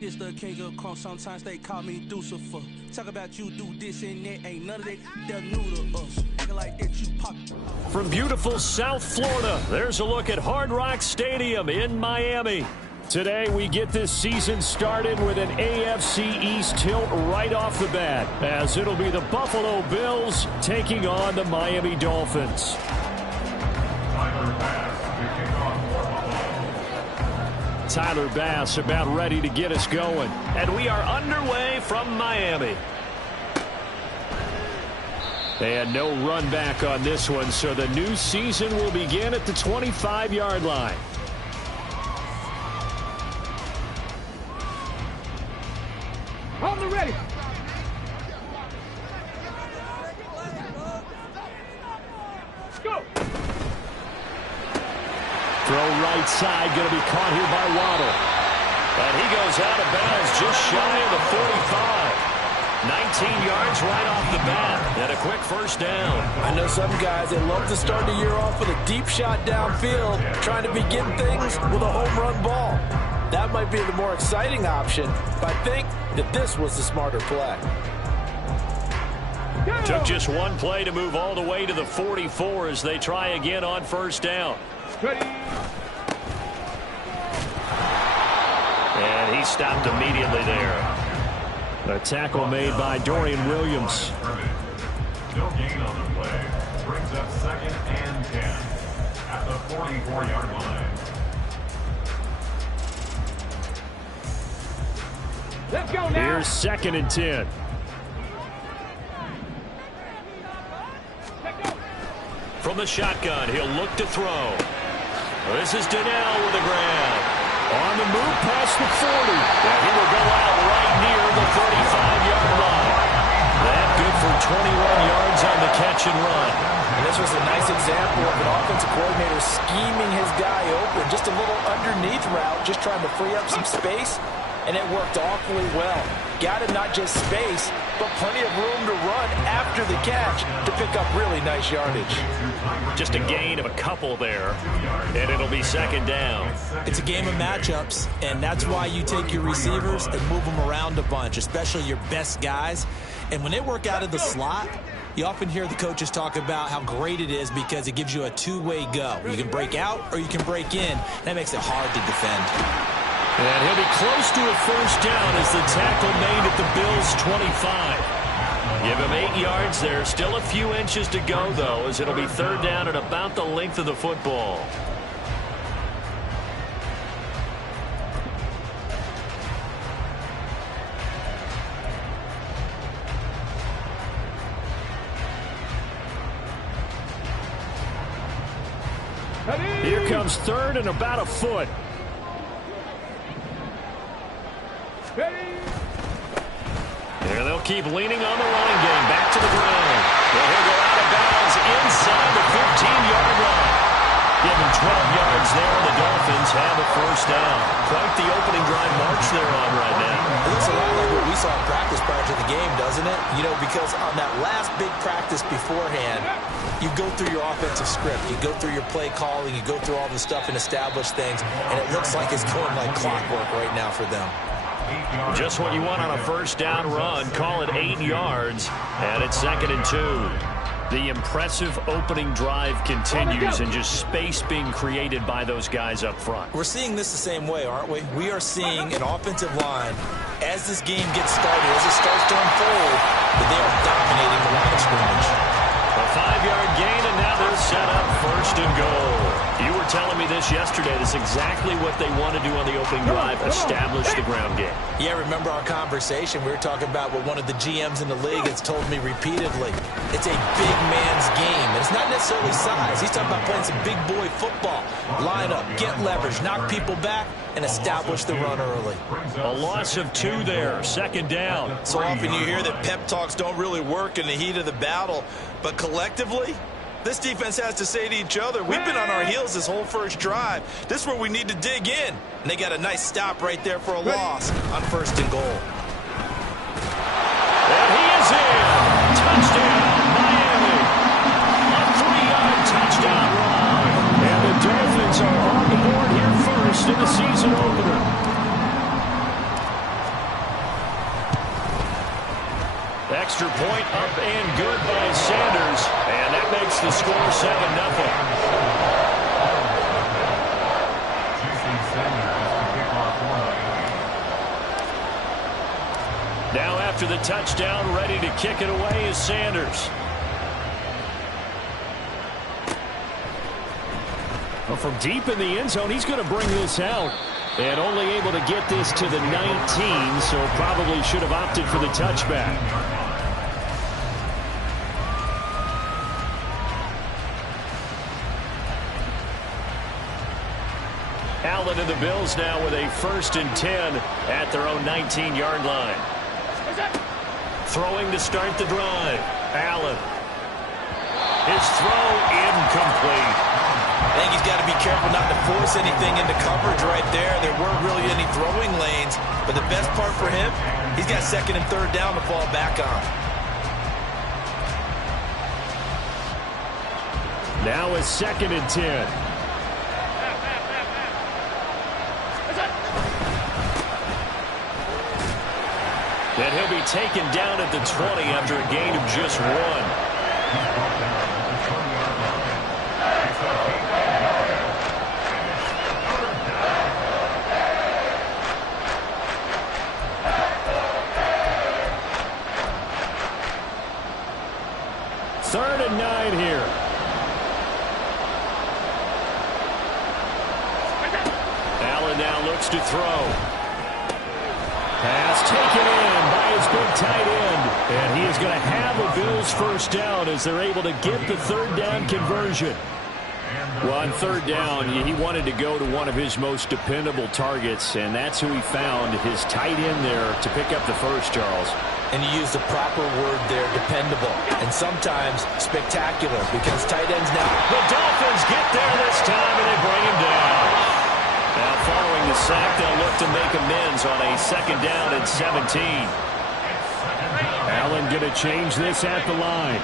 This the king of crunk, sometimes they call me Lucifer. Talk about you do this and that, ain't none of that, they're new to us. Acting like that, you pop. From beautiful South Florida, there's a look at Hard Rock Stadium in Miami. Today, we get this season started with an AFC East tilt right off the bat, as it'll be the Buffalo Bills taking on the Miami Dolphins. Tyler Bass about ready to get us going. And we are underway from Miami. And no run back on this one, so the new season will begin at the 25-yard line. On the ready. Go. Throw right side, going to be caught here by Waddle. And he goes out of bounds just shy of the 45. 19 yards right off the bat, and a quick first down. I know some guys, they love to start the year off with a deep shot downfield, trying to begin things with a home run ball. That might be the more exciting option, but I think that this was the smarter play. Took just one play to move all the way to the 44 as they try again on first down. And he stopped immediately there. A tackle made by Dorian Williams. No gain on the play. Brings up 2nd and 10 at the 44-yard line. Let's go now. Here's 2nd and 10. From the shotgun, he'll look to throw. This is Donnell with the grab. On the move past the 40. And he will go out right near the 35-yard line. That good for 21 yards on the catch and run. And this was a nice example of an offensive coordinator scheming his guy open. Just a little underneath route, just trying to free up some space. And it worked awfully well. Got him not just space, but plenty of room to run after the catch to pick up really nice yardage. Just a gain of a couple there, and it'll be 2nd down. It's a game of matchups, and that's why you take your receivers and move them around a bunch, especially your best guys. And when they work out of the slot, you often hear the coaches talk about how great it is because it gives you a two-way go. You can break out or you can break in. That makes it hard to defend. And he'll be close to a first down as the tackle made at the Bills' 25. Give him 8 yards there. Still a few inches to go, though, as it'll be 3rd down at about the length of the football. Here comes 3rd and about a foot. There they'll keep leaning on the running game. Back to the ground. He'll go out of bounds inside the 15-yard line. Give him 12 yards there, and the Dolphins have a first down. Quite the opening drive march they're on right now. It looks a lot like what we saw in practice prior to the game, doesn't it? You know, because on that last big practice beforehand, you go through your offensive script. You go through your play calling. You go through all the stuff and establish things, and it looks like it's going like clockwork right now for them. Just what you want on a first down run. Call it 8 yards, and it's 2nd and 2. The impressive opening drive continues, and just space being created by those guys up front. We're seeing this the same way, aren't we? We are seeing an offensive line, as this game gets started, as it starts to unfold, that they are dominating the line of scrimmage. A 5-yard gain, and now they're set up 1st and goal. You were telling me this yesterday. That's exactly what they want to do on the opening drive, establish the ground game. Yeah, remember our conversation? We were talking about what one of the GMs in the league has told me repeatedly. It's a big man's game, and it's not necessarily size. He's talking about playing some big boy football. Line up, get leverage, knock people back, and establish the run early. A loss of 2 there, 2nd down. So often you hear that pep talks don't really work in the heat of the battle, but collectively, this defense has to say to each other, we've been on our heels this whole first drive. This is where we need to dig in. And they got a nice stop right there for a loss on 1st and goal. And he is in. Touchdown, Miami. A 3-yard touchdown run. And the Dolphins are on the board here first in the season opener. extra point up and good by Sanders, and that makes the score 7-0. Now after the touchdown, ready to kick it away is Sanders. Well, from deep in the end zone, he's going to bring this out. And only able to get this to the 19, so probably should have opted for the touchback. Allen and the Bills now with a 1st and 10 at their own 19-yard line. Throwing to start the drive. Allen. His throw incomplete. I think he's got to be careful not to force anything into coverage right there. There weren't really any throwing lanes, but the best part for him, he's got 2nd and 3rd down to fall back on. Now a 2nd and 10. And he'll be taken down at the 20 after a gain of just 1. Third and 9 here. Allen now looks to throw. Pass taken in by his big tight end. And he is going to have a Bills 1st down as they're able to get the 3rd down conversion. Well, on 3rd down, he wanted to go to one of his most dependable targets, and that's who he found, his tight end there, to pick up the first, Charles. And you use the proper word there, dependable, and sometimes spectacular, because tight ends now. The Dolphins get there this time, and they bring him down. Now, following the sack, they'll look to make amends on a 2nd down and 17. Allen going to change this at the line.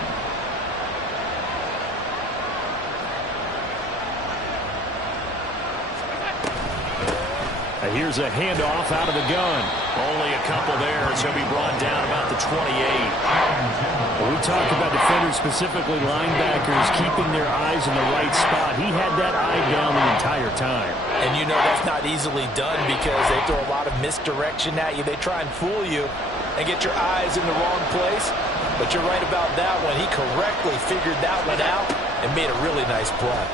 Here's a handoff out of the gun. Only a couple there as he'll be brought down about the 28. When we talk about defenders, specifically linebackers, keeping their eyes in the right spot, he had that eye down the entire time. And you know that's not easily done because they throw a lot of misdirection at you. They try and fool you and get your eyes in the wrong place. But you're right about that one. He correctly figured that one out and made a really nice play.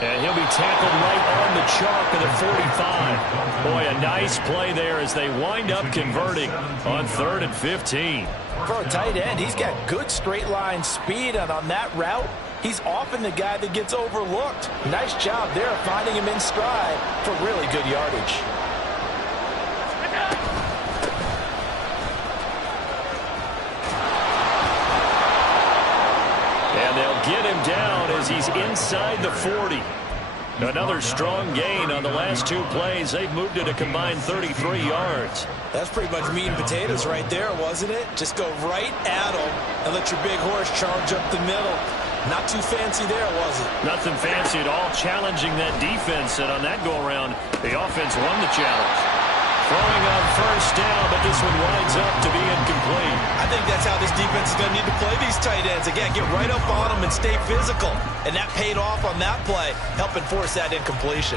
And he'll be tackled right on the chalk of the 45. Boy, a nice play there as they wind up converting on 3rd and 15. For a tight end, he's got good straight line speed, and on that route, he's often the guy that gets overlooked. Nice job there finding him in stride for really good yardage. And they'll get him down as he's inside the 40. Another strong gain on the last 2 plays. They've moved it a combined 33 yards. That's pretty much meat and potatoes right there, wasn't it? Just go right at him and let your big horse charge up the middle. Not too fancy there, was it? Nothing fancy at all, challenging that defense. And on that go-around, the offense won the challenge. Throwing on 1st down, but this one winds up to be incomplete. I think that's how this defense is going to need to play these tight ends. Again, get right up on them and stay physical. And that paid off on that play, helping force that incompletion.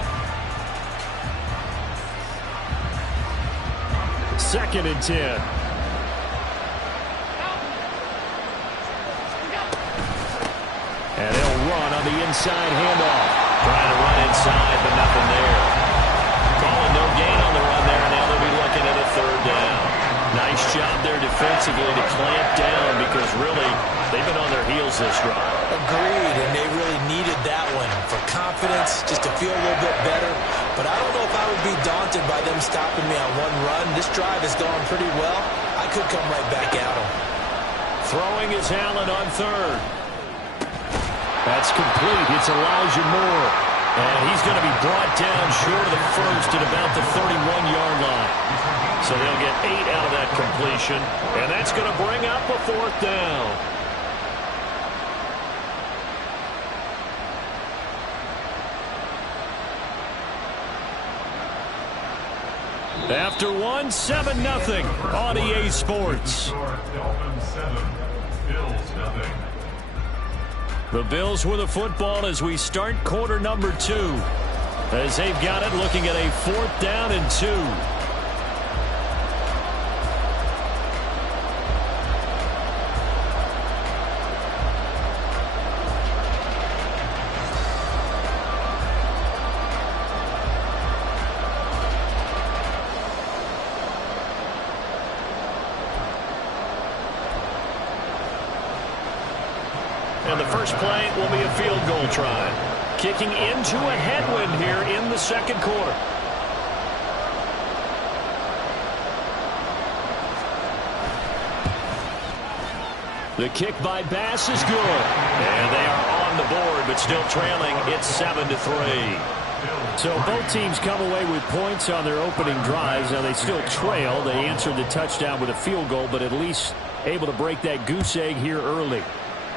2nd and 10. And they'll run on the inside handoff. Trying to run inside, but nothing there. Calling no gain on the run there, and now they'll be looking at a 3rd down. Nice job there defensively to clamp down because really they've been on their heels this drive. Agreed, and they really needed that one for confidence, just to feel a little bit better. But I don't know if I would be daunted by them stopping me on one run. This drive has gone pretty well. I could come right back at them. Throwing is Allen on 3rd. That's complete. It's Elijah Moore. And he's going to be brought down short of the 1st at about the 31-yard line. So they'll get 8 out of that completion. And that's going to bring up a 4th down. After one, 7-0 on EA Sports. Dolphins 7, Bills 0. The Bills with the football as we start quarter number 2. As they've got it, looking at a 4th down and 2. And the first play will be a field goal try. Kicking into a headwind here in the second quarter. The kick by Bass is good. And they are on the board, but still trailing. It's 7-3. So both teams come away with points on their opening drives. Now they still trail. They answered the touchdown with a field goal, but at least able to break that goose egg here early.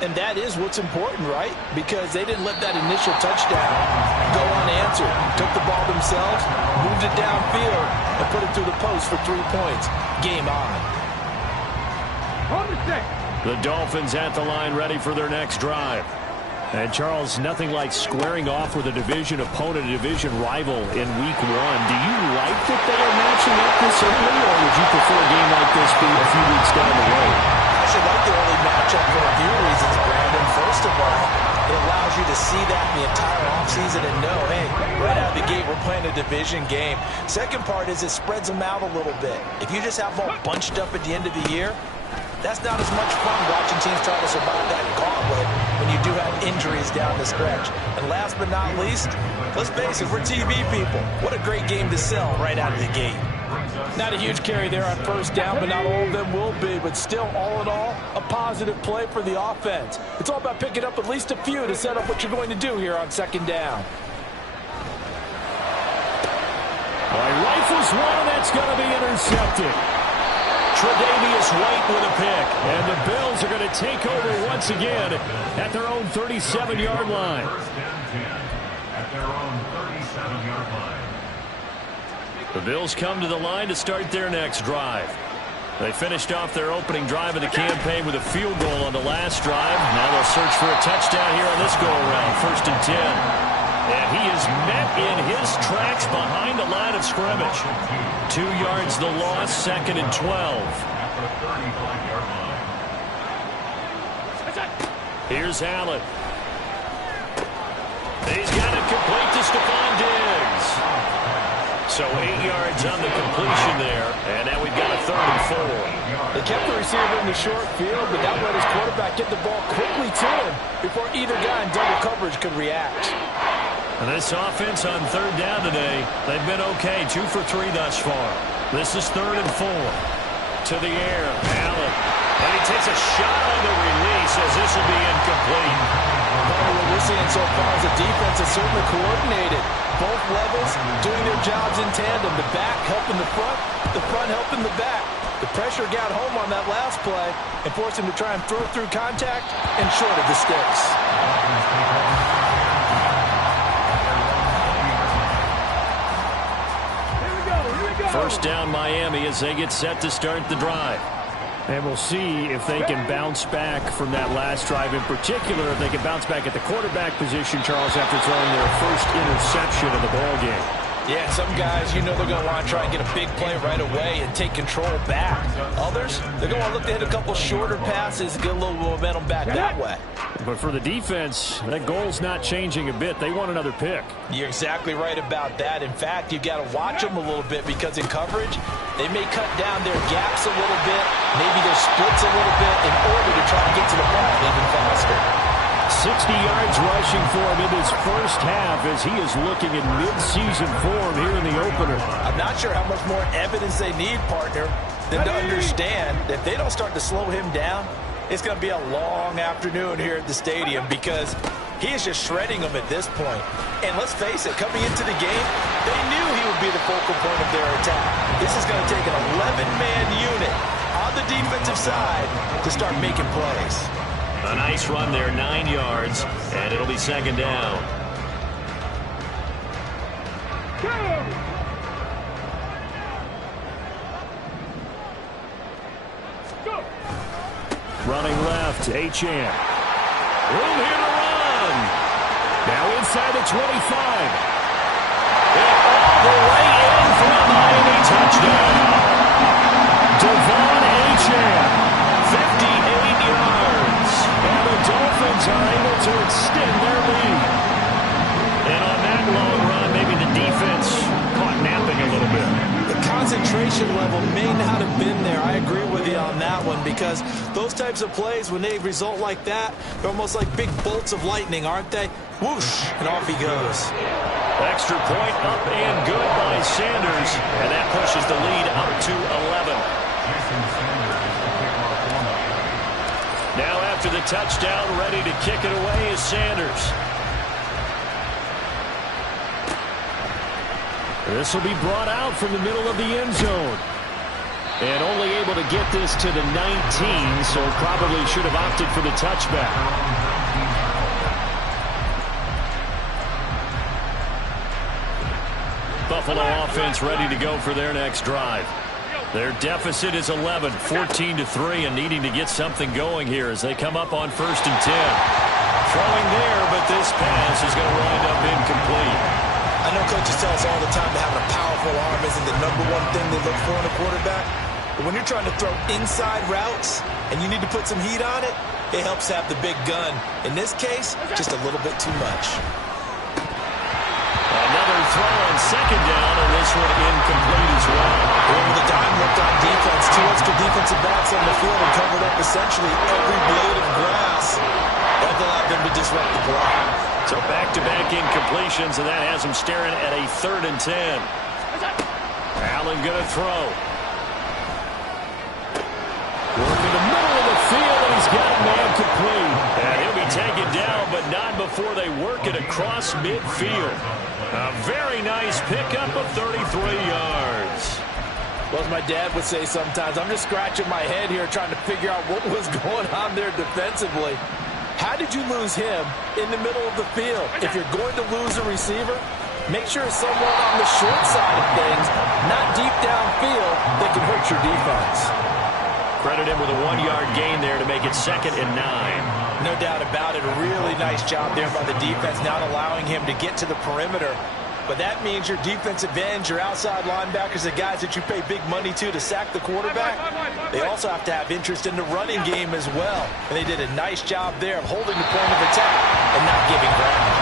And that is what's important, right? Because they didn't let that initial touchdown go unanswered. Took the ball themselves, moved it downfield, and put it through the post for 3 points. Game on. On the stick. The Dolphins at the line ready for their next drive. And Charles, nothing like squaring off with a division opponent, a division rival in week 1. Do you like that they are matching up this early, or would you prefer a game like this be a few weeks down the road? I should like the early matchup for a few reasons, Brandon. First of all, it allows you to see that in the entire offseason and know, hey, right out of the gate, we're playing a division game. Second part is it spreads them out a little bit. If you just have them all bunched up at the end of the year, that's not as much fun watching teams try to survive that gauntlet when you do have injuries down the stretch. And last but not least, let's face it, we're TV people. What a great game to sell right out of the gate. Not a huge carry there on first down, but not all of them will be. But still, all in all, a positive play for the offense. It's all about picking up at least a few to set up what you're going to do here on second down. Rifles one, and that's going to be intercepted. Tre'Davious White with a pick, and the Bills are going to take over once again at their own 37-yard line. First and 10 at their own 37-yard line. The Bills come to the line to start their next drive. They finished off their opening drive of the campaign with a field goal on the last drive. Now they'll search for a touchdown here on this go-around, first and 10. And he is met in his tracks behind the line of scrimmage. 2 yards the loss, second and 12. At the 35-yard line. Here's Allen. He's got it complete to Stephon Diggs. So 8 yards on the completion there. And now we've got a 3rd and 4. They kept the receiver in the short field, but that let his quarterback get the ball quickly to him before either guy in double coverage could react. And this offense on 3rd down today, they've been okay. 2 for 3 thus far. This is 3rd and 4. To the air, Allen. And he takes a shot on the release as this will be incomplete. What we're seeing so far is the defense is certainly coordinated. Both levels doing their jobs in tandem. The back helping the front helping the back. The pressure got home on that last play and forced him to try and throw through contact and short of the sticks. First down Miami as they get set to start the drive. And we'll see if they can bounce back from that last drive, in particular if they can bounce back at the quarterback position, Charles, after throwing their first interception of the ballgame. Yeah, some guys, you know they're going to want to try and get a big play right away and take control back. Others, they're going to look to hit a couple shorter passes and get a little momentum back that way. But for the defense, that goal's not changing a bit. They want another pick. You're exactly right about that. In fact, you've got to watch them a little bit because in coverage, they may cut down their gaps a little bit, maybe their splits a little bit in order to try and get to the ball even faster. 60 yards rushing for him in his first half as he is looking in mid-season form here in the opener. I'm not sure how much more evidence they need, partner, than to understand that if they don't start to slow him down, it's going to be a long afternoon here at the stadium because he is just shredding them at this point. And let's face it, coming into the game, they knew he would be the focal point of their attack. This is going to take an 11-man unit on the defensive side to start making plays. A nice run there, 9 yards, and it'll be second down. running left. Achane. Room here to run. Now inside the 25. And all the way in for a Miami touchdown. Devon Achane, 58 yards. And the Dolphins are able to extend their lead. And on that long run, maybe the defense caught napping a little bit. The concentration level may not have been there. I agree with you on that one, because those types of plays, when they result like that, they're almost like big bolts of lightning, aren't they? Whoosh, and off he goes. Extra point up and good by Sanders, and that pushes the lead up to 11. Now after the touchdown, ready to kick it away is Sanders. This will be brought out from the middle of the end zone. And only able to get this to the 19, so probably should have opted for the touchback. Buffalo offense ready to go for their next drive. Their deficit is 11, 14-3, and needing to get something going here as they come up on 1st and 10. Throwing there, but this pass is going to wind up incomplete. I know coaches tell us all the time that having a powerful arm isn't the #1 thing they look for in a quarterback. But when you're trying to throw inside routes and you need to put some heat on it, it helps have the big gun. In this case, just a little bit too much. Another throw on 2nd down, and this one incomplete as well. Over the dime looked on defense. 2 extra defensive backs on the field and covered up essentially every blade of grass. That allowed them to disrupt the play. So back-to-back incompletions, and that has him staring at a 3rd and 10. Allen going to throw. Working the middle of the field, and he's got a man complete. And he'll be taken down, but not before they work it across midfield. A very nice pickup of 33 yards. Well, as my dad would say sometimes, I'm just scratching my head here trying to figure out what was going on there defensively. How did you lose him in the middle of the field? If you're going to lose a receiver, make sure it's someone on the short side of things, not deep downfield, that can hurt your defense. Credit him with a 1-yard gain there to make it 2nd and 9. No doubt about it. A really nice job there by the defense, not allowing him to get to the perimeter. But that means your defensive ends, your outside linebackers, the guys that you pay big money to sack the quarterback, they also have to have interest in the running game as well. And they did a nice job there of holding the point of attack and not giving ground.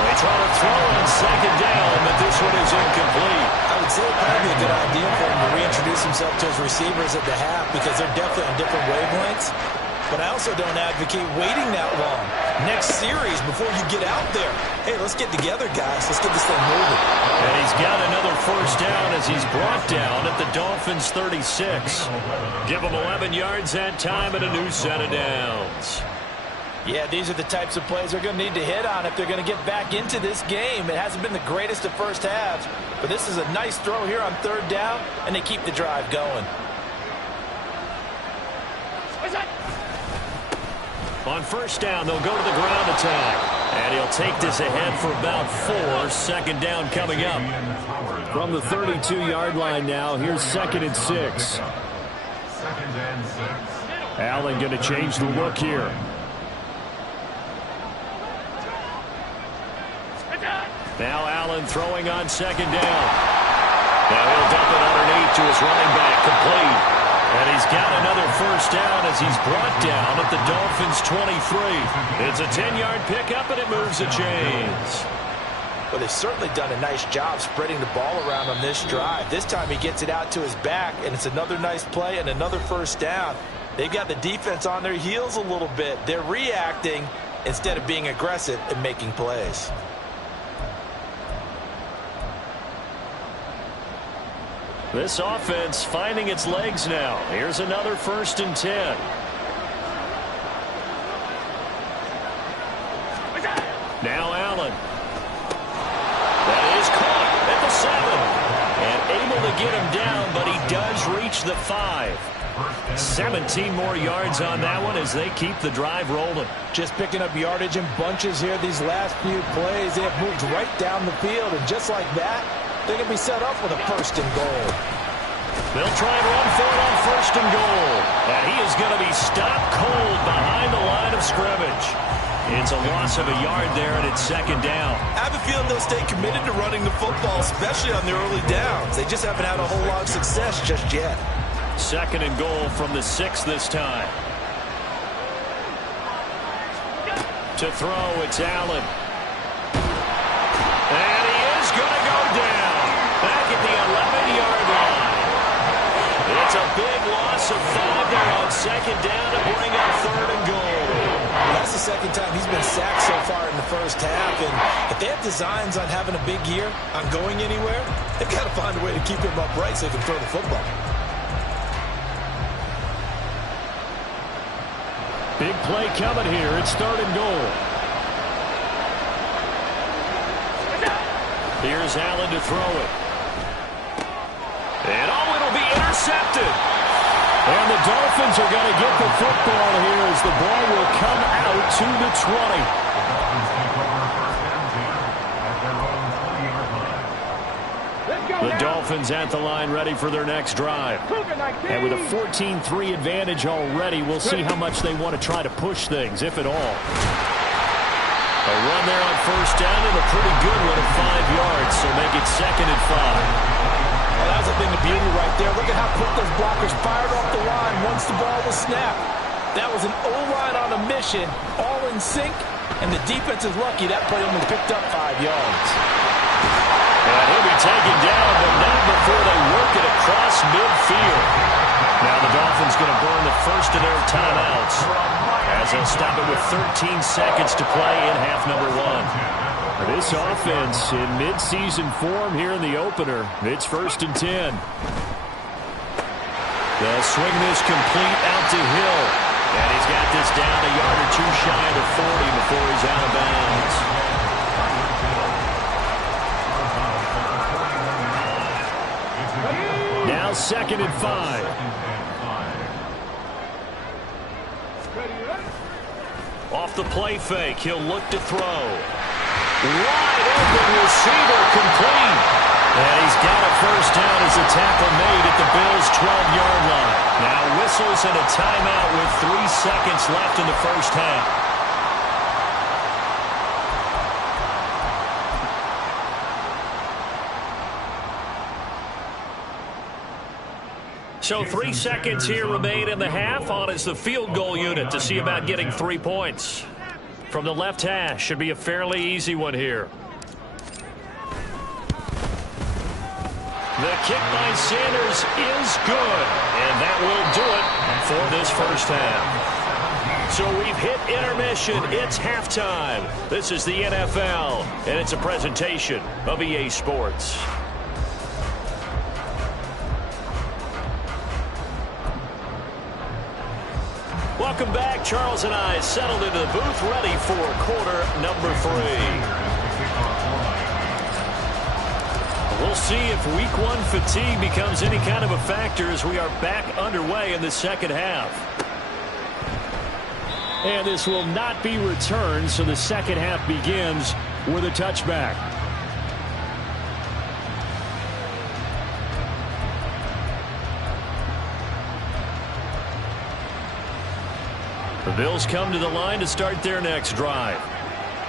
They try to throw on 2nd down, but this one is incomplete. I would say it would probably be a good idea for him to reintroduce himself to his receivers at the half, because they're definitely on different wavelengths. But I also don't advocate waiting that long. Next series, before you get out there, hey, let's get together, guys. Let's get this thing moving. And he's got another 1st down as he's brought down at the Dolphins' 36. Give him 11 yards that time and a new set of downs. Yeah, these are the types of plays they're going to need to hit on if they're going to get back into this game. It hasn't been the greatest of first halves, but this is a nice throw here on 3rd down, and they keep the drive going. On 1st down, they'll go to the ground attack. And he'll take this ahead for about 4. 2nd down coming up. From the 32-yard line now, here's 2nd and 6. 2nd and 6. Allen going to change the look here. Now Allen throwing on 2nd down. Now he'll dump it underneath to his running back, complete. And he's got another 1st down as he's brought down at the Dolphins' 23. It's a 10-yard pickup, and it moves the chains. Well, they've certainly done a nice job spreading the ball around on this drive. This time he gets it out to his back, and it's another nice play and another 1st down. They've got the defense on their heels a little bit. They're reacting instead of being aggressive and making plays. This offense finding its legs now. Here's another 1st and 10. Now Allen. That is caught at the 7. And able to get him down, but he does reach the 5. 17 more yards on that one as they keep the drive rolling. Just picking up yardage in bunches here these last few plays. They have moved right down the field, and just like that, they're going to be set up with a 1st and goal. They'll try and run for it on 1st and goal. And he is going to be stopped cold behind the line of scrimmage. It's a loss of a yard there, and it's 2nd down. I have a feeling they'll stay committed to running the football, especially on their early downs. They just haven't had a whole lot of success just yet. 2nd and goal from the 6 this time. To throw, it's Allen. And he is going to go down. Back at the 11-yard line. It's a big loss of 5 there on 2nd down to bring up 3rd and goal. Well, that's the 2nd time he's been sacked so far in the first half. And if they have designs on having a big year, on going anywhere, they've got to find a way to keep him upright so they can throw the football. Big play coming here. It's 3rd and goal. Here's Allen to throw it. And it'll be intercepted. And the Dolphins are going to get the football here as the ball will come out to the 20. The Dolphins at the line ready for their next drive. And with a 14-3 advantage already, we'll see how much they want to try to push things, if at all. A run there on 1st down and a pretty good one at 5 yards, so make it 2nd and 5. Well, that was a thing of beauty right there. Look at how quick those blockers fired off the line once the ball was snapped. That was an O-line on a mission, all in sync, and the defense is lucky that play only picked up 5 yards. And he'll be taken down, but not before they work it across midfield. Now the Dolphins going to burn the first of their timeouts as they'll stop it with 13 seconds to play in half number 1. This offense in midseason form here in the opener. It's 1st and 10. They'll swing this complete out to Hill. And he's got this down a yard or 2 shy of the 40 before he's out of bounds. Now 2nd and 5. Off the play fake, he'll look to throw. Wide open receiver complete. And he's got a 1st down as a tackle made at the Bills' 12-yard line. Now whistles and a timeout with 3 seconds left in the first half. So 3 seconds here remain in the half. On is the field goal unit to see about getting 3 points. From the left hash, should be a fairly easy one here. The kick by Sanders is good, and that will do it for this first half. So we've hit intermission. It's halftime. This is the NFL, and it's a presentation of EA Sports. Welcome back. Charles and I settled into the booth, ready for quarter number 3. We'll see if week 1 fatigue becomes any kind of a factor as we are back underway in the second half. And this will not be returned, so the second half begins with a touchback. The Bills come to the line to start their next drive.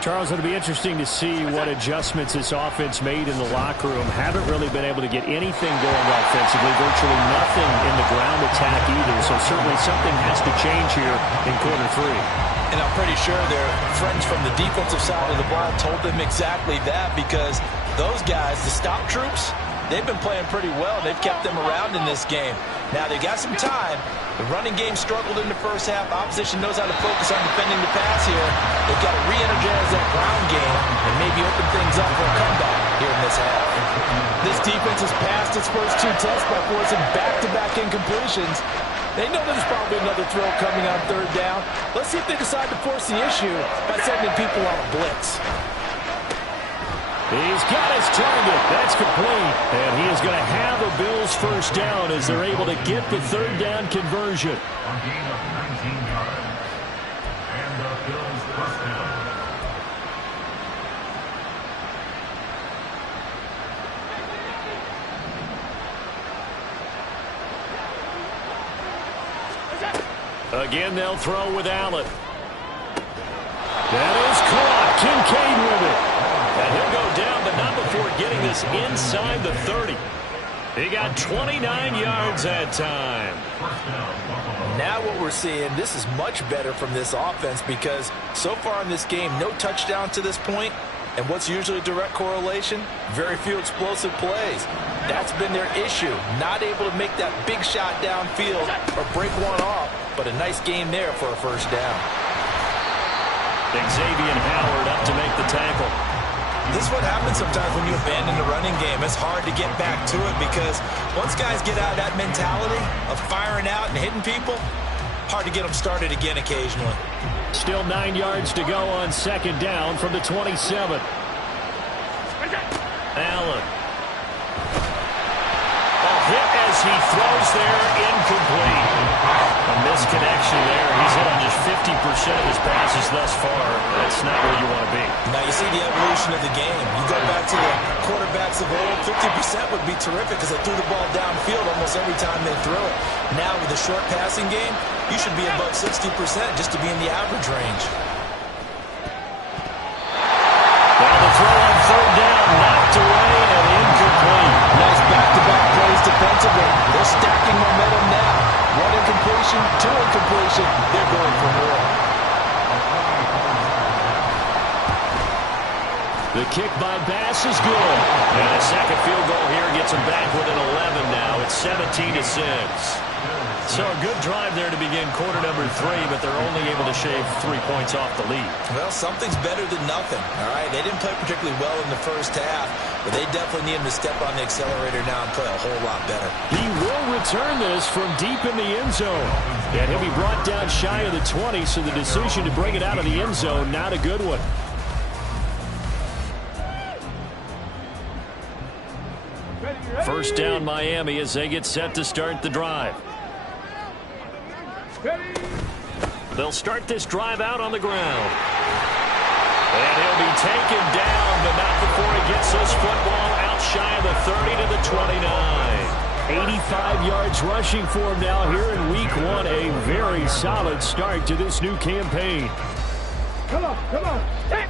Charles, it'll be interesting to see what adjustments this offense made in the locker room. Haven't really been able to get anything going offensively, virtually nothing in the ground attack either. So certainly something has to change here in quarter 3. And I'm pretty sure their friends from the defensive side of the ball told them exactly that, because those guys, the stop troops, they've been playing pretty well. They've kept them around in this game. Now, they got some time. The running game struggled in the first half. Opposition knows how to focus on defending the pass here. They've got to re-energize that ground game and maybe open things up for a comeback here in this half. This defense has passed its first 2 tests by forcing back-to-back incompletions. They know there's probably another throw coming on 3rd down. Let's see if they decide to force the issue by sending people on a blitz. He's got his target. That's complete. And he is going to have a Bills first down as they're able to get the 3rd down conversion. A gain of 19 yards. And the Bills first down. Again, they'll throw with Allen. That is caught. Kincaid with it. And he'll go down, but not before getting this inside the 30. He got 29 yards that time. Now what we're seeing, this is much better from this offense because so far in this game, no touchdown to this point. And what's usually a direct correlation? Very few explosive plays. That's been their issue. Not able to make that big shot downfield or break one off, but a nice game there for a first down. Xavier Howard up to make the tackle. This is what happens sometimes when you abandon the running game. It's hard to get back to it because once guys get out of that mentality of firing out and hitting people, hard to get them started again occasionally. Still 9 yards to go on second down from the 27. Allen. Hit as he throws there, incomplete. A misconnection there. He's hit on just 50% of his passes thus far. That's not where you want to be. Now you see the evolution of the game. You go back to the quarterbacks of old, 50% would be terrific because they threw the ball downfield almost every time they threw it. Now with the short passing game, you should be above 60% just to be in the average range. Now the throw on third down, knocked away and incomplete. Nice back-to-back plays defensively. They're stacking momentum now. One incompletion, two incompletion. They're going for more. The kick by Bass is good. And a second field goal here gets them back within 11 now. It's 17-6. So a good drive there to begin quarter number 3, but they're only able to shave 3 points off the lead. Well, something's better than nothing, all right? They didn't play particularly well in the first half, but they definitely need him to step on the accelerator now and play a whole lot better. He will return this from deep in the end zone. And he'll be brought down shy of the 20, so the decision to bring it out of the end zone, not a good one. First down Miami as they get set to start the drive. They'll start this drive out on the ground. And he'll be taken down, but not before he gets this football out shy of the 30 to the 29. 85 yards rushing for him now here in week 1. A very solid start to this new campaign. Come on, come on. Hey.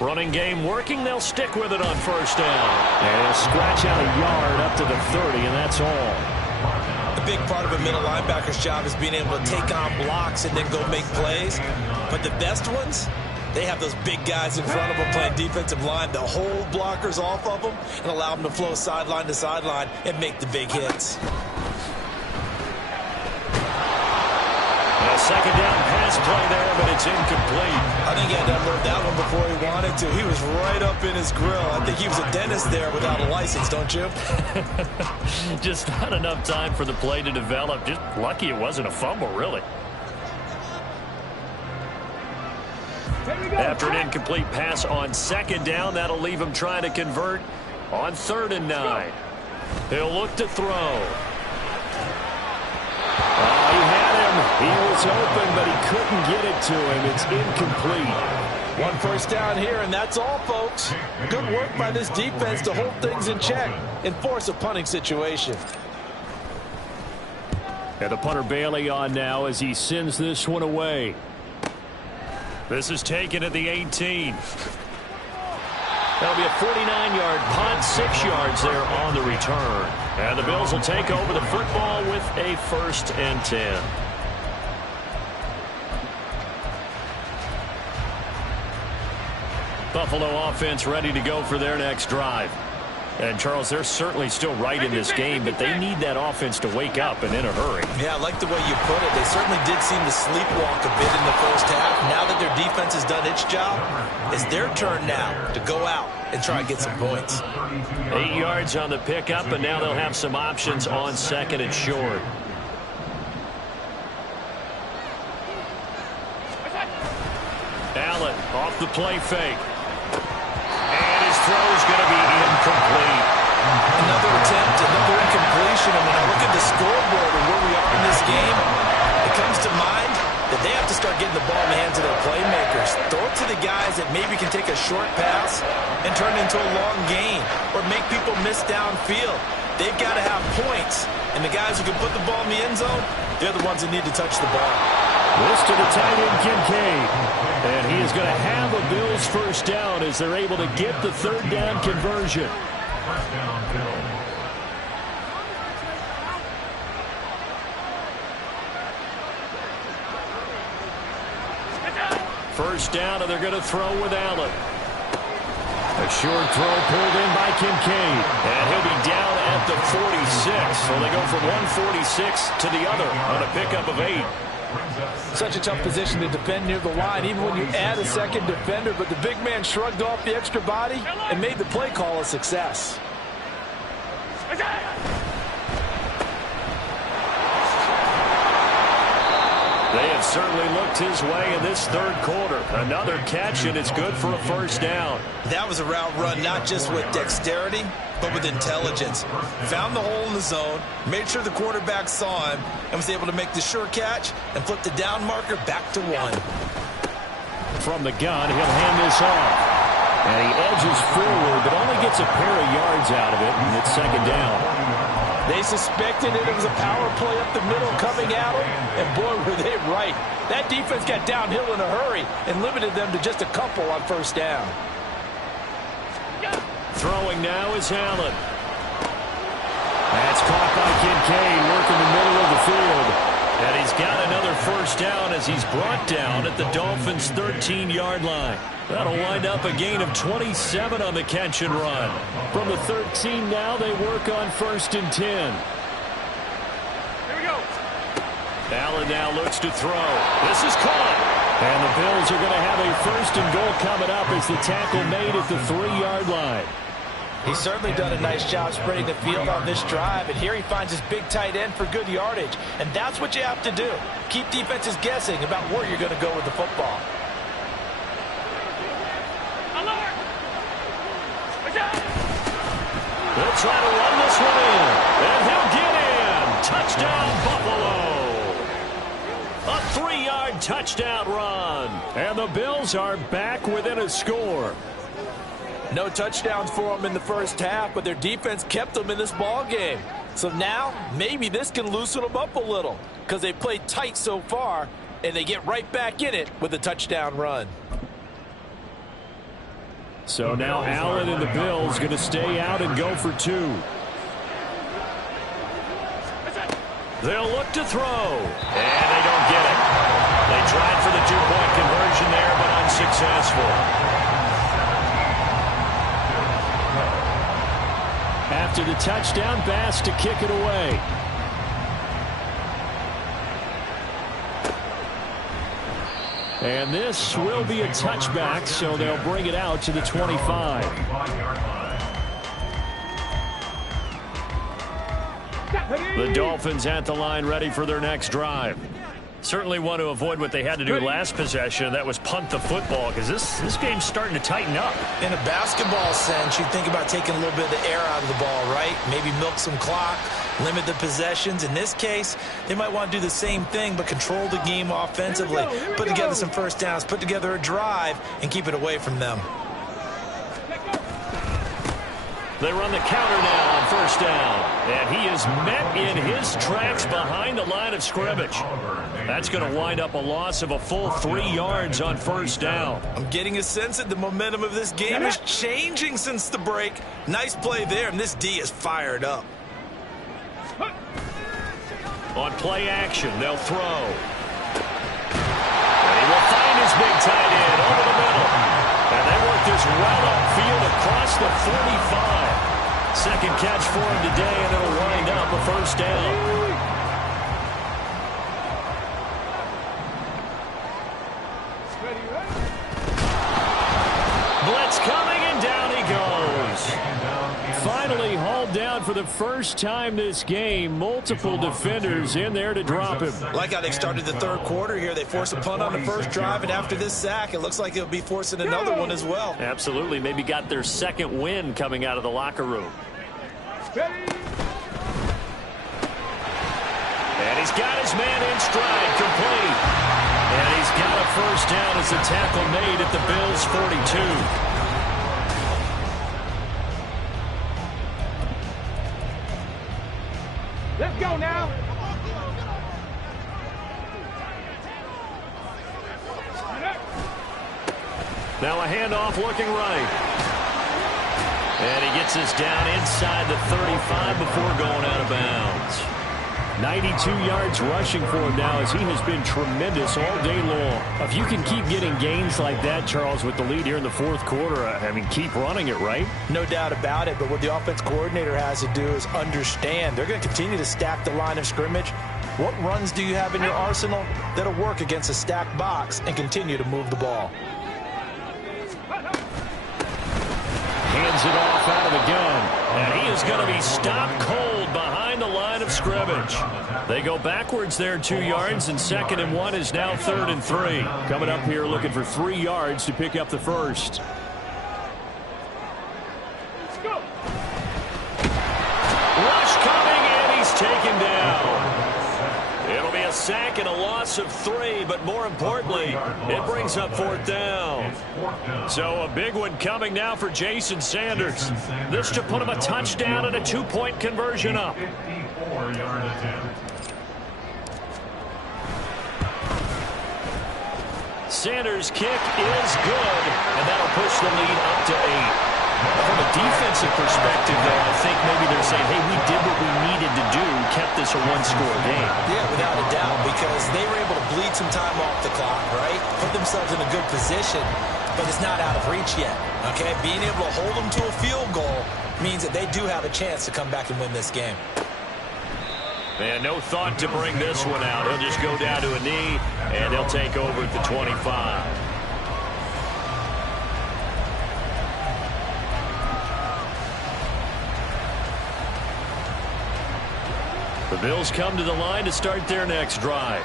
Running game working. They'll stick with it on first down. And he'll scratch out a yard up to the 30, and that's all. A big part of a middle linebacker's job is being able to take on blocks and then go make plays. But the best ones, they have those big guys in front of them playing defensive line to hold blockers off of them and allow them to flow sideline to sideline and make the big hits. A second down pass play there, but it's incomplete. I think he had to unload that one before he wanted to. He was right up in his grill. I think he was a dentist there without a license, don't you? Just not enough time for the play to develop. Just lucky it wasn't a fumble, really. After an incomplete pass on second down, that'll leave him trying to convert on 3rd and 9. He'll look to throw. He had him. He was open, but he couldn't get it to him. It's incomplete. One first down here, and that's all, folks. Good work by this defense to hold things in check and force a punting situation. And the punter Bailey on now as he sends this one away. This is taken at the 18. That'll be a 49-yard punt, 6 yards there on the return. And the Bills will take over the football with a 1st and 10. Buffalo offense ready to go for their next drive. And, Charles, they're certainly still right in this game, but they need that offense to wake up and in a hurry. Yeah, I like the way you put it. They certainly did seem to sleepwalk a bit in the first half. Now that their defense has done its job, it's their turn now to go out and try and get some points. 8 yards on the pickup, and now they'll have some options on 2nd and short. Allen off the play fake. And his throw is going to be incomplete. Another attempt, another incompletion. And when I look at the scoreboard and where we are in this game, it comes to mind that they have to start getting the ball in the hands of their playmakers. Throw it to the guys that maybe can take a short pass and turn it into a long gain or make people miss downfield. They've got to have points, and the guys who can put the ball in the end zone, they're the ones that need to touch the ball. This to the tight end, Kincaid. And he is going to have a Bills first down as they're able to get the third down conversion. First down, Bills. First down, and they're going to throw with Allen. A short throw pulled in by Kincaid. And he'll be down at the 46. So they go from 146 to the other on a pickup of 8. Such a tough position to defend near the line, even when you add a second defender. But the big man shrugged off the extra body and made the play call a success. They have certainly looked his way in this third quarter. Another catch, and it's good for a first down. That was a route run not just with dexterity, but with intelligence. Found the hole in the zone, made sure the quarterback saw him, and was able to make the sure catch and flip the down marker back to 1. From the gun, he'll hand this off. And he edges forward, but only gets a pair of yards out of it, and it's second down. They suspected it was a power play up the middle coming at them, and boy, were they right. That defense got downhill in a hurry and limited them to just a couple on first down. Throwing now is Allen. That's caught by Kincaid, working the middle of the field. And he's got another first down as he's brought down at the Dolphins' 13-yard line. That'll wind up a gain of 27 on the catch and run. From the 13 now, they work on 1st and 10. Here we go. Allen now looks to throw. This is caught. And the Bills are going to have a 1st and goal coming up as the tackle made at the 3-yard line. He's certainly done a nice job spreading the field on this drive, and here he finds his big tight end for good yardage. And that's what you have to do. Keep defenses guessing about where you're going to go with the football. They'll try to run this one in, and he'll get in. Touchdown, Buffalo. A 3-yard touchdown run, and the Bills are back within a score. No touchdowns for them in the first half, but their defense kept them in this ball game. So now, maybe this can loosen them up a little because they played tight so far, and they get right back in it with a touchdown run. So now Allen and the Bills going to stay out and go for 2. They'll look to throw, and they don't get it. They tried for the 2-point conversion there, but unsuccessful. After the touchdown, Bass to kick it away. And this will be a touchback, so they'll bring it out to the 25. The Dolphins at the line ready for their next drive. Certainly want to avoid what they had to do last possession. That was punt the football, because this game's starting to tighten up. In a basketball sense, you think about taking a little bit of the air out of the ball, right? Maybe milk some clock, limit the possessions. In this case, they might want to do the same thing, but control the game offensively. Put together some first downs, put together a drive, and keep it away from them. They run the counter now on first down. And he is met in his tracks behind the line of scrimmage. That's going to wind up a loss of a full 3 yards on first down. I'm getting a sense that the momentum of this game is changing since the break. Nice play there, and this D is fired up. On play action, they'll throw. And he will find his big tight end over the middle. And they work this well upfield across the 35. Second catch for him today, and it'll wind up a first down. Blitz coming, and down he goes. Finally hauled down for the first time this game. Multiple defenders in there to drop him. Like how they started the third quarter here. They forced a punt on the first drive, and after this sack, it looks like they'll be forcing another one as well. Absolutely. Maybe got their second win coming out of the locker room. And he's got his man in stride, complete. And he's got a first down as the tackle made at the Bills' 42. Let's go now. Now a handoff looking right. And he gets this down inside the 35 before going out of bounds. 92 yards rushing for him now as he has been tremendous all day long. If you can keep getting gains like that, Charles, with the lead here in the fourth quarter, I mean, keep running it, right? No doubt about it, but what the offense coordinator has to do is understand they're going to continue to stack the line of scrimmage. What runs do you have in your arsenal that'll work against a stacked box and continue to move the ball? Hands it off out of the gun. And he is going to be stopped cold behind the line of scrimmage. They go backwards there 2 yards, and 2nd and 1 is now 3rd and 3. Coming up here looking for 3 yards to pick up the first. Rush coming, and he's taken down. It'll be a sack and a loss of 3, but more importantly, it brings up 4th down. So a big one coming now for Jason Sanders. This to put him a touchdown and a 2-point conversion up. 54-yard attempt. Sanders' kick is good, and that'll push the lead up to 8. From a defensive perspective, though, I think maybe they're saying, hey, we did what we needed to do, kept this a one-score game. Yeah, without a doubt, because they were able to bleed some time off the clock, right? Put themselves in a good position, but it's not out of reach yet, okay? Being able to hold them to a field goal means that they do have a chance to come back and win this game. And no thought to bring this one out. He'll just go down to a knee, and they'll take over at the 25. The Bills come to the line to start their next drive.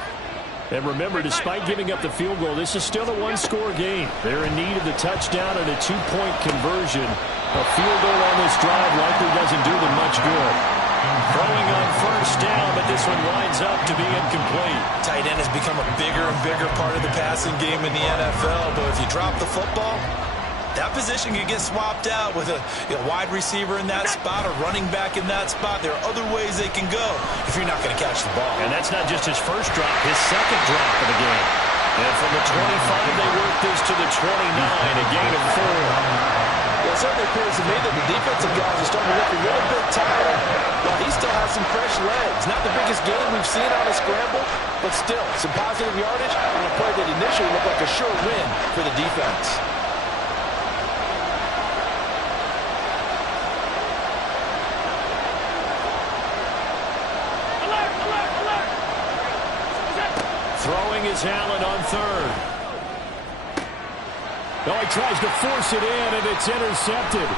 And remember, despite giving up the field goal, this is still a one-score game. They're in need of the touchdown and a 2-point conversion. A field goal on this drive likely doesn't do them much good. Throwing on first down, but this one winds up to be incomplete. Tight end has become a bigger and bigger part of the passing game in the NFL, but if you drop the football, that position can get swapped out with a wide receiver in that spot, a running back in that spot. There are other ways they can go if you're not going to catch the ball. And that's not just his first drop, his second drop of the game. And from the 25, they work this to the 29, a gain of 4. Well, it certainly appears to me that the defensive guys are starting to look a little bit tired, while he still has some fresh legs. Not the biggest game we've seen on a scramble, but still some positive yardage on a play that initially looked like a sure win for the defense. Throwing is Allen on 3rd. Oh, he tries to force it in, and it's intercepted.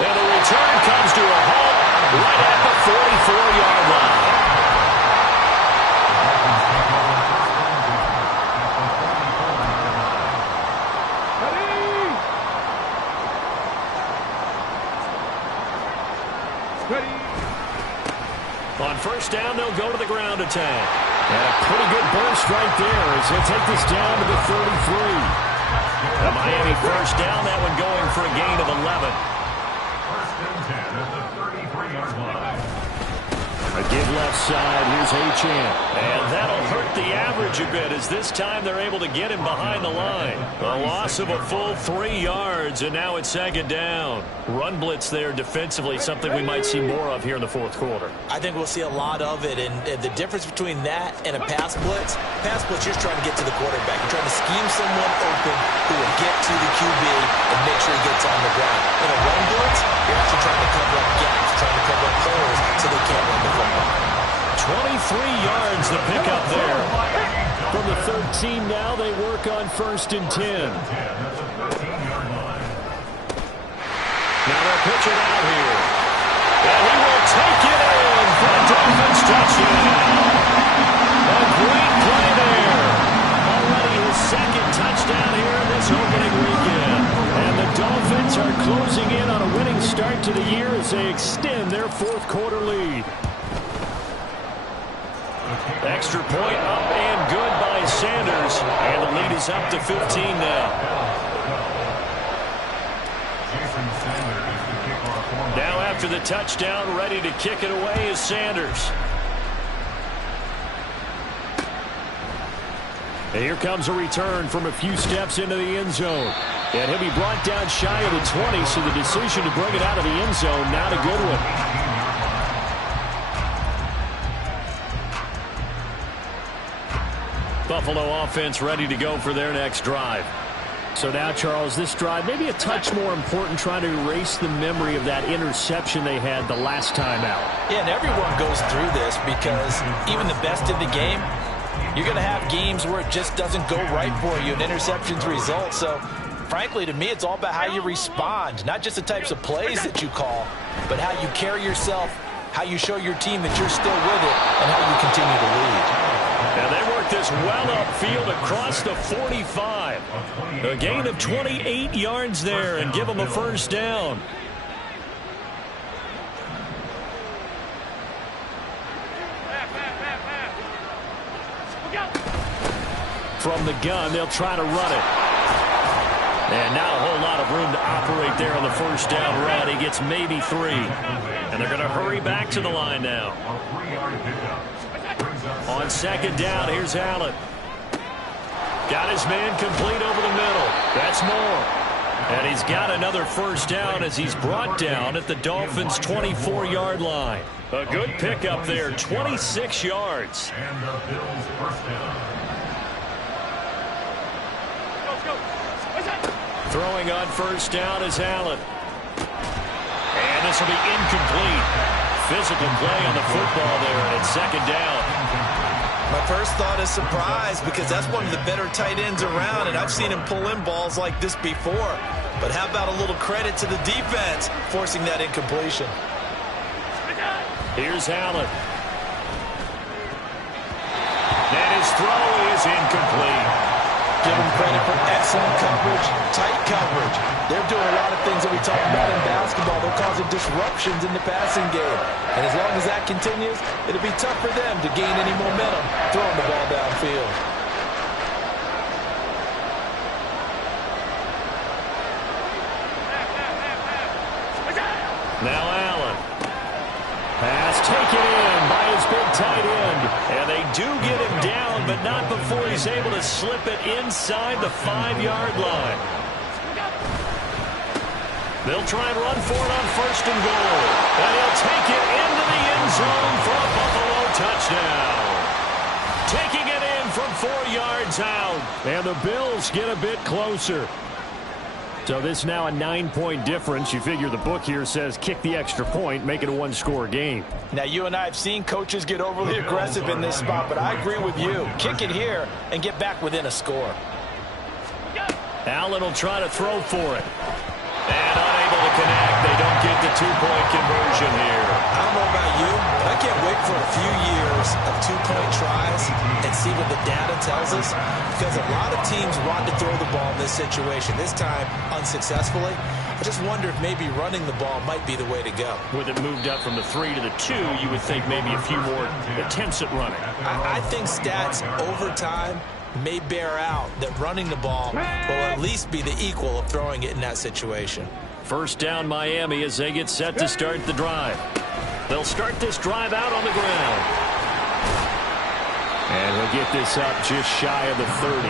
And the return comes to a halt right at the 44-yard line. On first down, they'll go to the ground attack. And a pretty good burst right there as he'll take this down to the 33. A Miami first down, that one going for a gain of 11. First and 10 at the 33-yard line. A give left side, here's Achane. And that'll hurt the average a bit as this time they're able to get him behind the line. A loss of a full 3 yards, and now it's 2nd down. Run blitz there defensively, something we might see more of here in the fourth quarter. I think we'll see a lot of it, and the difference between that and a pass blitz, you're trying to get to the quarterback. You're trying to scheme someone open who will get to the QB and make sure he gets on the ground. In a run blitz, you're actually trying to cover up gaps, trying to cover up holes so they can't run the football. 23 yards to pick up there. From the 13 now, they work on 1st and 10. Now they'll pitch it out here. And he will take it in for a Dolphins touchdown. A great play there. Already his 2nd touchdown here in this opening weekend. And the Dolphins are closing in on a winning start to the year as they extend their fourth quarter lead. Extra extra point up and good by Sanders. And the lead is up to 15 now. Now after the touchdown, ready to kick it away is Sanders. And here comes a return from a few steps into the end zone. And he'll be brought down shy of the 20, so the decision to bring it out of the end zone, not a good one. Buffalo offense ready to go for their next drive. So now, Charles, this drive maybe a touch more important, trying to erase the memory of that interception they had the last time out. Yeah, and everyone goes through this because even the best in the game, you're going to have games where it just doesn't go right for you, and interceptions result. So, frankly, to me, it's all about how you respond, not just the types of plays that you call, but how you carry yourself, how you show your team that you're still with it, and how you continue to lead. And they work this well upfield across the 45. A gain of 28 yards there and give them a first down. From the gun, they'll try to run it. And not a whole lot of room to operate there on the first down run. He gets maybe 3. And they're going to hurry back to the line now. On second down, here's Allen. Got his man complete over the middle. That's Moore. And he's got another first down as he's brought down at the Dolphins' 24-yard line. A good pickup there, 26 yards. And the Bills' first down. Throwing on first down is Allen. And this will be incomplete. Physical play on the football there, and it's second down. My first thought is surprise because that's one of the better tight ends around, and I've seen him pull in balls like this before. But how about a little credit to the defense forcing that incompletion? Here's Allen. And his throw is incomplete. Give them credit for excellent coverage, tight coverage. They're doing a lot of things that we talk about in basketball. They're causing disruptions in the passing game. And as long as that continues, it'll be tough for them to gain any momentum throwing the ball downfield. Now Allen. Pass taken in by his big tight end. And they do get him down, but not before he's able to slip it inside the 5-yard line. They'll try and run for it on first and goal. And he'll take it into the end zone for a Buffalo touchdown. Taking it in from 4 yards out. And the Bills get a bit closer. So this is now a 9-point difference. You figure the book here says kick the extra point, make it a one-score game. Now, you and I have seen coaches get overly aggressive in this spot, but I agree with you. Kick it here and get back within a score. Allen will try to throw for it. And unable to connect. They don't get the two-point conversion here. I don't know about you, but I can't wait for a few years of two-point tries and see what the data tells us, because a lot of teams want to throw the ball in this situation, this time unsuccessfully. I just wonder if maybe running the ball might be the way to go. With it moved up from the 3 to the 2, you would think maybe a few more attempts at running. I think stats over time may bear out that running the ball will at least be the equal of throwing it in that situation. First down Miami as they get set to start the drive. They'll start this drive out on the ground. And he'll get this up just shy of the 30.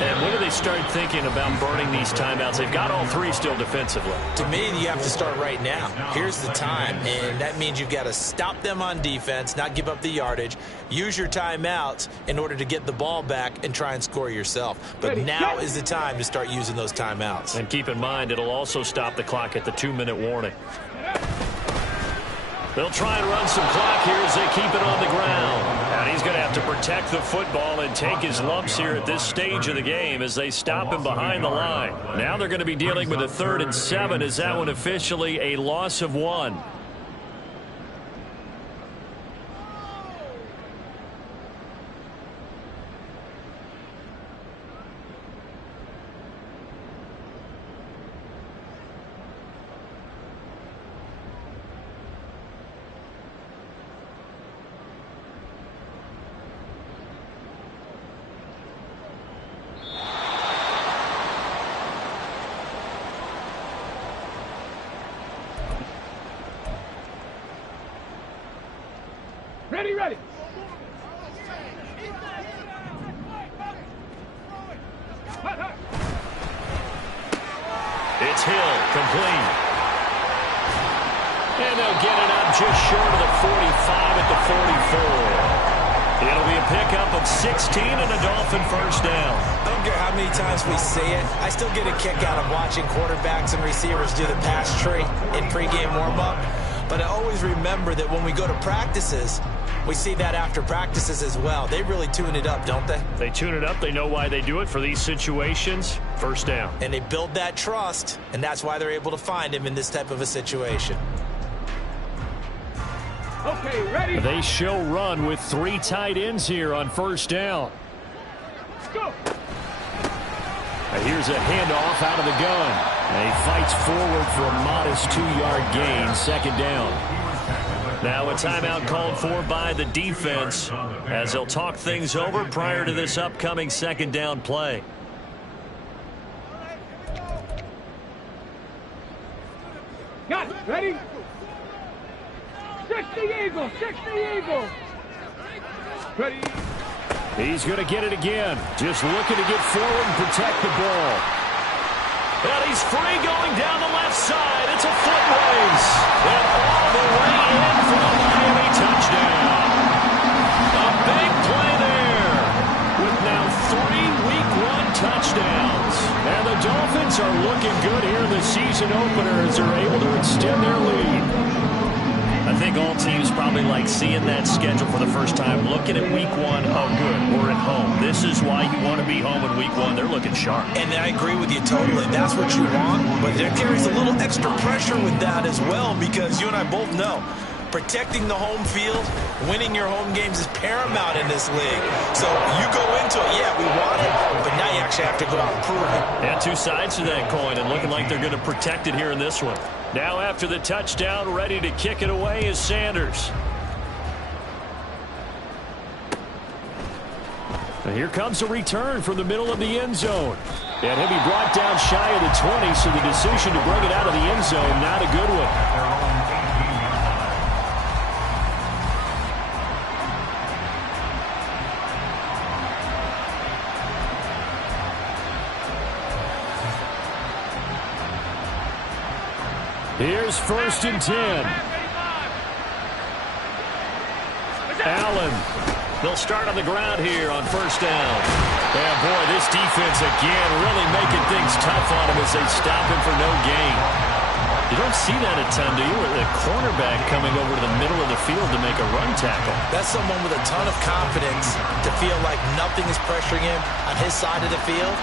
And when do they start thinking about burning these timeouts? They've got all 3 still defensively. To me, you have to start right now. Here's the time, and that means you've got to stop them on defense, not give up the yardage, use your timeouts in order to get the ball back and try and score yourself. But now is the time to start using those timeouts. And keep in mind, it'll also stop the clock at the 2-minute warning. They'll try and run some clock here as they keep it on the ground. And he's going to have to protect the football and take his lumps here at this stage of the game as they stop him behind the line. Now they're going to be dealing with a 3rd and 7. Is that one officially a loss of 1? Ready, ready. It's Hill, complete. And they'll get it up just short of the 45 at the 44. It'll be a pickup of 16 and a Dolphin first down. I don't care how many times we say it, I still get a kick out of watching quarterbacks and receivers do the pass tree in pregame warm-up. But I always remember that when we go to practices, we see that after practices as well. They really tune it up, don't they? They tune it up. They know why they do it for these situations. First down. And they build that trust, and that's why they're able to find him in this type of a situation. Okay, ready. They show run with 3 tight ends here on first down. Let's go. Here's a handoff out of the gun. And he fights forward for a modest 2-yard gain, second down. Now a timeout called for by the defense as they'll talk things over prior to this upcoming second down play. Got it. Ready? 60 Eagles, 60 Eagles. Ready? He's going to get it again. Just looking to get forward and protect the ball. And he's free going down the left side. It's a foot race. And all the way in for the Miami touchdown. A big play there. With now 3 Week 1 touchdowns. And the Dolphins are looking good here in the season opener as they're able to extend their lead. I think all teams probably like seeing that schedule for the first time, looking at Week 1, oh good, we're at home. This is why you want to be home in Week 1. They're looking sharp. And I agree with you totally. That's what you want, but there carries a little extra pressure with that as well because you and I both know protecting the home field, winning your home games is paramount in this league. So you go into it, yeah, we want it, but now you actually have to go out and prove it. And 2 sides to that coin, and looking like they're going to protect it here in this one. Now after the touchdown, ready to kick it away is Sanders. And here comes a return from the middle of the end zone. And he'll be brought down shy of the 20, so the decision to bring it out of the end zone, not a good one. Here's 1st and 10. Allen. They'll start on the ground here on first down. And boy, this defense again really making things tough on him as they stop him for no gain. You don't see that a ton, do you? With a cornerback coming over to the middle of the field to make a run tackle. That's someone with a ton of confidence to feel like nothing is pressuring him on his side of the field.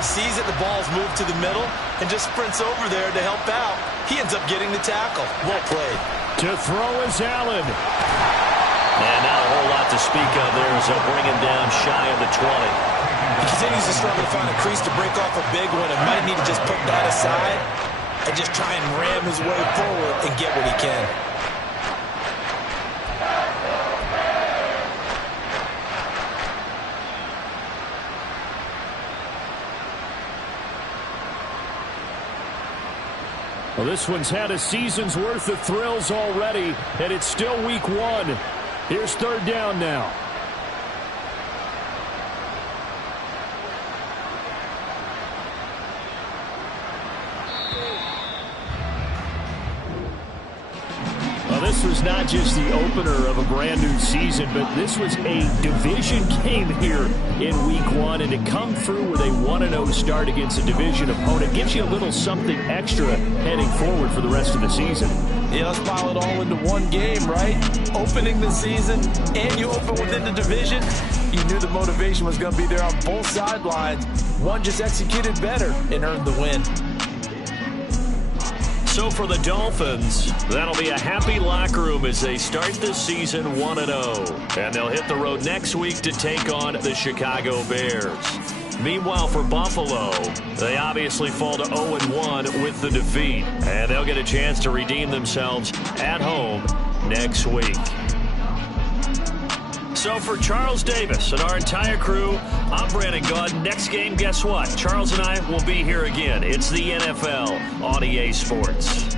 Sees that the ball's moved to the middle and just sprints over there to help out. He ends up getting the tackle. Well played. To throw is Allen. And not a whole lot to speak of there as they'll bring him down shy of the 20. He continues to struggle to find a crease to break off a big one and might need to just put that aside and just try and ram his way forward and get what he can. Well, this one's had a season's worth of thrills already, and it's still Week 1. Here's 3rd down now. Well, this was not just the opener of a brand new season, but this was a division game here in Week 1, and to come through with a 1-0 start against a division opponent gives you a little something extra heading forward for the rest of the season. Yeah, let's pile it all into one game, right? Opening the season, and you open within the division. You knew the motivation was going to be there on both sidelines. One just executed better and earned the win. So for the Dolphins, that'll be a happy locker room as they start this season 1-0. And they'll hit the road next week to take on the Chicago Bears. Meanwhile, for Buffalo, they obviously fall to 0-1 with the defeat. And they'll get a chance to redeem themselves at home next week. So for Charles Davis and our entire crew, I'm Brandon Gaudin. Next game, guess what? Charles and I will be here again. It's the NFL on EA Sports.